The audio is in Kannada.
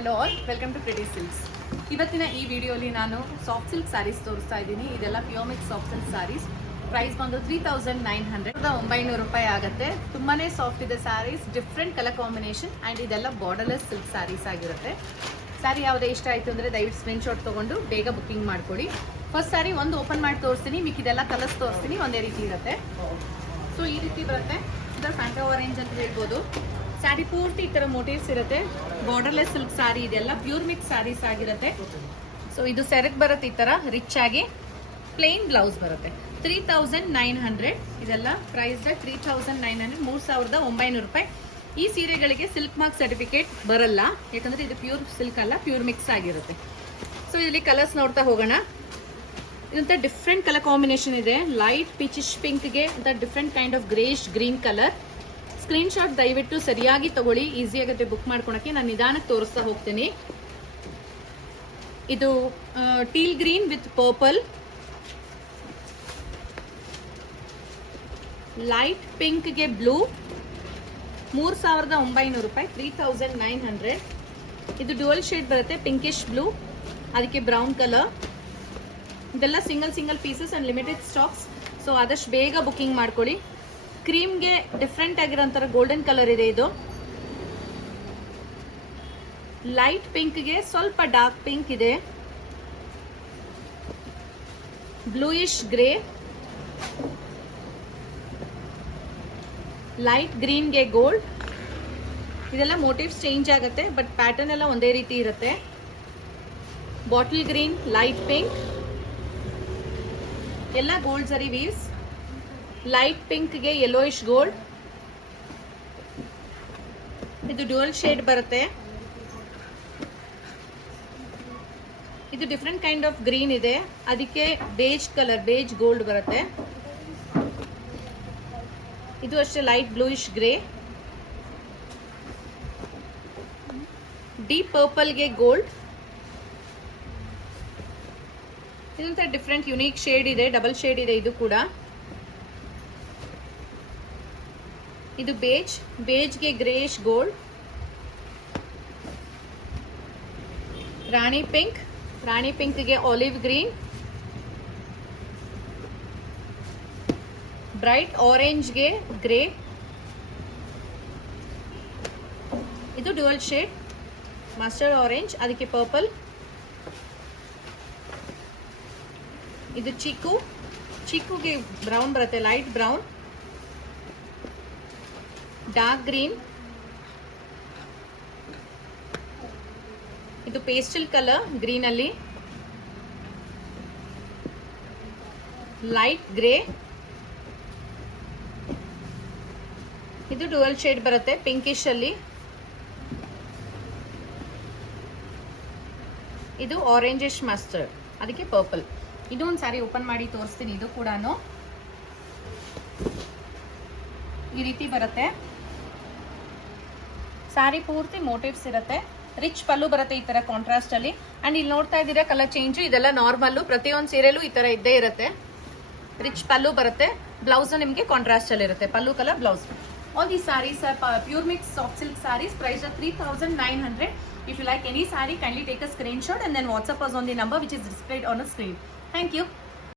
Hello all welcome to pretty silks ಇವತ್ತಿನ ಈ ವಿಡಿಯೋಲಿ ನಾನು ಸಾಫ್ಟ್ ಸಿಲ್ಕ್ ಸ್ಯಾರೀಸ್ ತೋರಿಸ್ತಾ ಇದ್ದೀನಿ. ಇದೆಲ್ಲ ಪ್ಯೋಮಿಕ್ ಸಾಫ್ಟ್ ಸಿಲ್ಕ್ ಸ್ಯಾರೀಸ್ ಪ್ರೈಸ್ ಬಂದು ತ್ರೀ ತೌಸಂಡ್ ನೈನ್ ಹಂಡ್ರೆಡ್ ಒಂಬೈನೂರು ರೂಪಾಯಿ ಆಗುತ್ತೆ. ತುಂಬಾ ಸಾಫ್ಟ್ ಇದೆ sarees different colour combination and ಇದೆಲ್ಲ ಬಾರ್ಡರ್ಲೆಸ್ ಸಿಲ್ಕ್ ಸ್ಯಾರೀಸ್ ಆಗಿರುತ್ತೆ. ಸ್ಯಾರಿ ಯಾವುದೇ ಇಷ್ಟ ಆಯಿತು ಅಂದರೆ ದಯವಿಟ್ಟು ಸ್ಕ್ರೀನ್ ಶಾಟ್ ತೊಗೊಂಡು ಬೇಗ ಬುಕ್ಕಿಂಗ್ ಮಾಡಿಕೊಡಿ. ಫಸ್ಟ್ ಸ್ಯಾರಿ ಒಂದು ಓಪನ್ ಮಾಡಿ ತೋರಿಸ್ತೀನಿ. ಮಿಕ್ಕಿದೆಲ್ಲ ಕಲರ್ಸ್ ತೋರಿಸ್ತೀನಿ. ಒಂದೇ ರೀತಿ ಇರುತ್ತೆ. ಸೊ ಈ ರೀತಿ ಬರುತ್ತೆ. ಇದರ ಫ್ಯಾಂಟೋ ಆರೆಂಜ್ ಅಂತ ಹೇಳ್ಬೋದು. ಸ್ಯಾರಿ ಪೂರ್ತಿ ಈ ಥರ ಮೋಟಿವ್ಸ್ ಇರುತ್ತೆ. ಬಾರ್ಡರ್ಲೆಸ್ ಸಿಲ್ಕ್ ಸ್ಯಾರಿ ಇದೆಲ್ಲ ಪ್ಯೂರ್ ಮಿಕ್ಸ್ ಸ್ಯಾರೀಸ್ ಆಗಿರುತ್ತೆ. ಸೊ ಇದು ಸೆರೆಕ್ ಬರುತ್ತೆ ಈ ಥರ ರಿಚ್ ಆಗಿ. ಪ್ಲೇನ್ ಬ್ಲೌಸ್ ಬರುತ್ತೆ. ತ್ರೀ ತೌಸಂಡ್ ನೈನ್ ಹಂಡ್ರೆಡ್ ಇದೆಲ್ಲ price three thousand nine hundred ಮೂರು ಸಾವಿರದ ಒಂಬೈನೂರು ರೂಪಾಯಿ. ಈ ಸೀರೆಗಳಿಗೆ ಸಿಲ್ಕ್ ಮಾರ್ಕ್ ಸರ್ಟಿಫಿಕೇಟ್ ಬರಲ್ಲ. ಯಾಕಂದರೆ ಇದು ಪ್ಯೂರ್ ಸಿಲ್ಕ್ ಅಲ್ಲ ಪ್ಯೂರ್ ಮಿಕ್ಸ್ ಆಗಿರುತ್ತೆ. ಸೊ ಇಲ್ಲಿ ಕಲರ್ಸ್ ನೋಡ್ತಾ ಹೋಗೋಣ. ಇದಂತ ಡಿಫ್ರೆಂಟ್ ಕಲರ್ ಕಾಂಬಿನೇಷನ್ ಇದೆ. ಲೈಟ್ ಪಿಚಿಶ್ ಪಿಂಕ್ಗೆ ಅಂತ different kind of greyish green colour screenshot ದಯವಿಟ್ಟು ಸರಿಯಾಗಿ ತಗೊಳ್ಳಿ. ಈಸಿ ಆಗುತ್ತೆ ಬುಕ್ ಮಾಡ್ಕೊಳಕ್ಕೆ. ನಾನು ನಿಧಾನಕ್ಕೆ ತೋರಿಸ್ತಾ ಹೋಗ್ತೀನಿ. ಇದು teal green with purple. Light ಪಿಂಕ್ಗೆ blue. ಮೂರು ಸಾವಿರದ ಒಂಬೈನೂರು ರೂಪಾಯಿ, ತ್ರೀ ತೌಸಂಡ್ ನೈನ್ ಹಂಡ್ರೆಡ್. ಇದು ಡ್ಯುವಲ್ ಶೇಡ್ ಬರುತ್ತೆ, ಪಿಂಕಿಶ್ ಬ್ಲೂ. ಅದಕ್ಕೆ ಬ್ರೌನ್ ಕಲರ್. ಇದೆಲ್ಲ single single pieces and limited stocks so ಆದಷ್ಟು ಬೇಗ ಬುಕ್ಕಿಂಗ್ ಮಾಡ್ಕೊಳ್ಳಿ. ಕ್ರೀಮ್ಗೆ ಡಿಫ್ರೆಂಟ್ ಆಗಿರೋಂಥರ ಗೋಲ್ಡನ್ ಕಲರ್ ಇದೆ ಇದು. ಲೈಟ್ ಪಿಂಕ್ಗೆ ಸ್ವಲ್ಪ ಡಾರ್ಕ್ ಪಿಂಕ್ ಇದೆ. ಬ್ಲೂಯಿಶ್ ಗ್ರೇ ಲೈಟ್ ಗ್ರೀನ್ಗೆ ಗೋಲ್ಡ್ ಇದೆಲ್ಲ ಮೋಟಿವ್ಸ್ ಚೇಂಜ್ ಆಗುತ್ತೆ ಬಟ್ ಪ್ಯಾಟರ್ನ್ ಎಲ್ಲ ಒಂದೇ ರೀತಿ ಇರುತ್ತೆ. ಬಾಟಲ್ ಗ್ರೀನ್ ಲೈಟ್ ಪಿಂಕ್ ಎಲ್ಲ ಗೋಲ್ಡ್ ಸರಿ ವೀವ್ಸ್ ಲೈಟ್ ಪಿಂಕ್ಗೆ ಯೆಲ್ಲೋಯಿಶ್ ಗೋಲ್ಡ್ ಇದು ಡ್ಯೂಯಲ್ ಶೇಡ್ ಬರುತ್ತೆ. ಇದು ಡಿಫ್ರೆಂಟ್ ಕೈಂಡ್ ಆಫ್ ಗ್ರೀನ್ ಇದೆ. ಅದಕ್ಕೆ ಬೇಜ್ ಕಲರ್ ಬೇಜ್ ಗೋಲ್ಡ್ ಬರುತ್ತೆ. ಇದು ಅಷ್ಟೇ ಲೈಟ್ ಬ್ಲೂಯಿಶ್ ಗ್ರೇ ಡೀಪ್ ಪರ್ಪಲ್ಗೆ ಗೋಲ್ಡ್ ಇದೊಂಥರ ಡಿಫ್ರೆಂಟ್ ಯುನೀಕ್ ಶೇಡ್ ಇದೆ ಡಬಲ್ ಶೇಡ್ ಇದೆ ಇದು ಕೂಡ. ಇದು beige, ಬೇಜ್ಗೆ greyish gold. Rani pink, rani ಪಿಂಕ್ಗೆ olive green. Bright ಆರೆಂಜ್ಗೆ ಗ್ರೇ. ಇದು ಡ್ಯುವಲ್ ಶೇಡ್, ಮಸ್ಟರ್ಡ್ ಆರೆಂಜ್, ಅದಕ್ಕೆ ಪರ್ಪಲ್. ಇದು ಚಿಕ್ಕು, ಚಿಕ್ಕುಗೆ ಬ್ರೌನ್ ಬರುತ್ತೆ, ಲೈಟ್ ಬ್ರೌನ್. ಡಾರ್ಕ್ ಗ್ರೀನ್ ಇದು ಪೇಸ್ಟಲ್ ಕಲರ್ ಗ್ರೀನ್ ಅಲ್ಲಿ. ಲೈಟ್ ಗ್ರೇ ಇದು ಡುವೆಲ್ ಶೇಡ್ ಬರುತ್ತೆ ಪಿಂಕಿಶ್ ಅಲ್ಲಿ. ಇದು ಆರೆಂಜಿಶ್ ಮಸ್ಟರ್ಡ್ ಅದಕ್ಕೆ ಪರ್ಪಲ್ ಇದು ಒಂದು ಸಾರಿ ಓಪನ್ ಮಾಡಿ ತೋರಿಸ್ತೀನಿ, ಇದು ಕೂಡ ಈ ರೀತಿ ಬರುತ್ತೆ. ಸಾರಿ ಪೂರ್ತಿ ಮೋಟಿವ್ಸ್ ಇರುತ್ತೆ. ರಿಚ್ ಪಲ್ಲು ಬರುತ್ತೆ ಈ ತರ ಕಾಂಟ್ರಾಸ್ಟ್ ಅಲ್ಲಿ. ಅಂಡ್ ಇಲ್ಲಿ ನೋಡ್ತಾ ಇದ್ದೀರಾ ಕಲರ್ ಚೇಂಜ್ ಇದೆಲ್ಲ ನಾರ್ಮಲ್ಲು ಪ್ರತಿಯೊಂದು ಸೀರೆಲೂ ಈ ತರ ಇದ್ದೇ ಇರುತ್ತೆ. ರಿಚ್ ಪಲ್ಲು ಬರುತ್ತೆ. ಬ್ಲೌಸ್ ನಿಮಗೆ ಕಾಂಟ್ರಾಸ್ಟ್ ಅಲ್ಲಿ ಇರುತ್ತೆ. Pallu colour blouse all the sarees pure mix soft silk sarees price three thousand nine hundred If you like any saree, kindly take screenshot and then WhatsApp us on the number which is displayed on the screen. Thank you.